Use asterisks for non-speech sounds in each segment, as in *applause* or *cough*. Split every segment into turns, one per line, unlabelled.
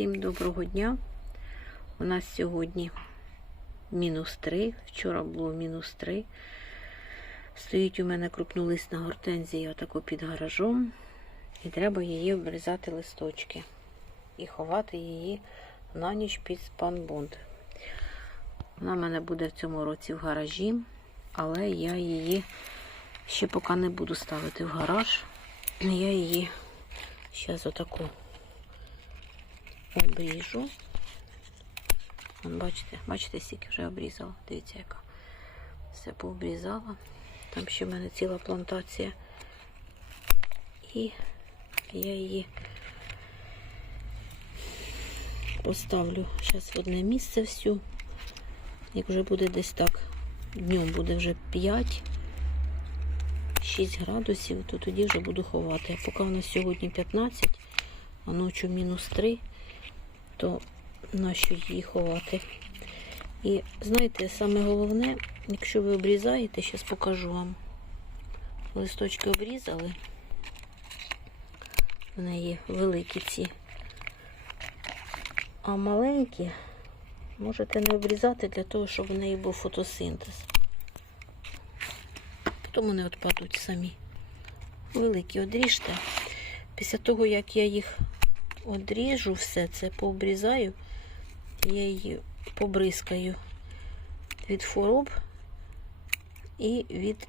Всім доброго дня. У нас сьогодні мінус 3. Вчора було мінус 3. Стоїть у мене крупнолисна гортензія отако під гаражом. І треба її обрізати листочки. І ховати її на ніч під спанбонд. Вона в мене буде в цьому році в гаражі, але я її ще поки не буду ставити в гараж. Я її зараз отаку обріжу. Вон, бачите, бачите, стільки вже обрізала. Дивіться, яка все пообрізала. Там ще в мене ціла плантація. І я її поставлю зараз в одне місце всю. Як вже буде десь так, днем буде вже 5. 6 градусів, то тоді вже буду ховати. А поки у нас сьогодні 15, а ночі мінус 3, то нащо її ховати. І знаєте, саме головне, якщо ви обрізаєте, зараз покажу вам. Листочки обрізали. В неї великі ці. А маленькі можете не обрізати для того, щоб в неї був фотосинтез. Потім вони відпадуть самі. Великі одріжте. Після того, як я їх одріжу, все це пообрізаю, я її побризкаю від хвороб і від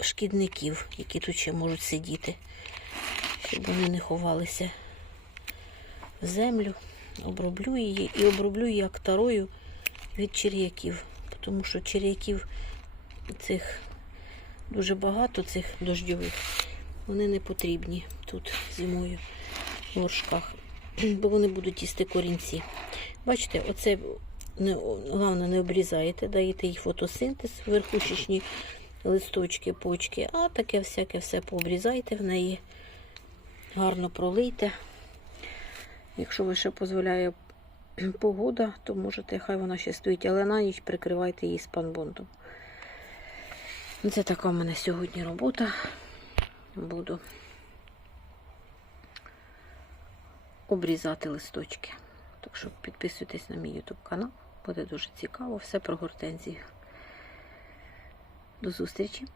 шкідників, які тут ще можуть сидіти, щоб вони не ховалися в землю. Оброблю її і оброблю її актарою від черв'яків, тому що черв'яків цих дуже багато цих дождьових. Вони не потрібні тут зимою горшках, *clears throat* бо вони будуть їсти корінці. Бачите, оце не, головне не обрізаєте, даєте їй фотосинтез, верхушечні листочки, почки, а таке всяке все пообрізайте в неї, гарно пролийте. Якщо ви ще дозволяє *clears throat* погода, то можете, хай вона ще стоїть, але на ніч прикривайте її спанбондом. Це така в мене сьогодні робота. Буду обрізати листочки. Так що підписуйтесь на мій YouTube канал. Буде дуже цікаво. Все про гортензію. До зустрічі!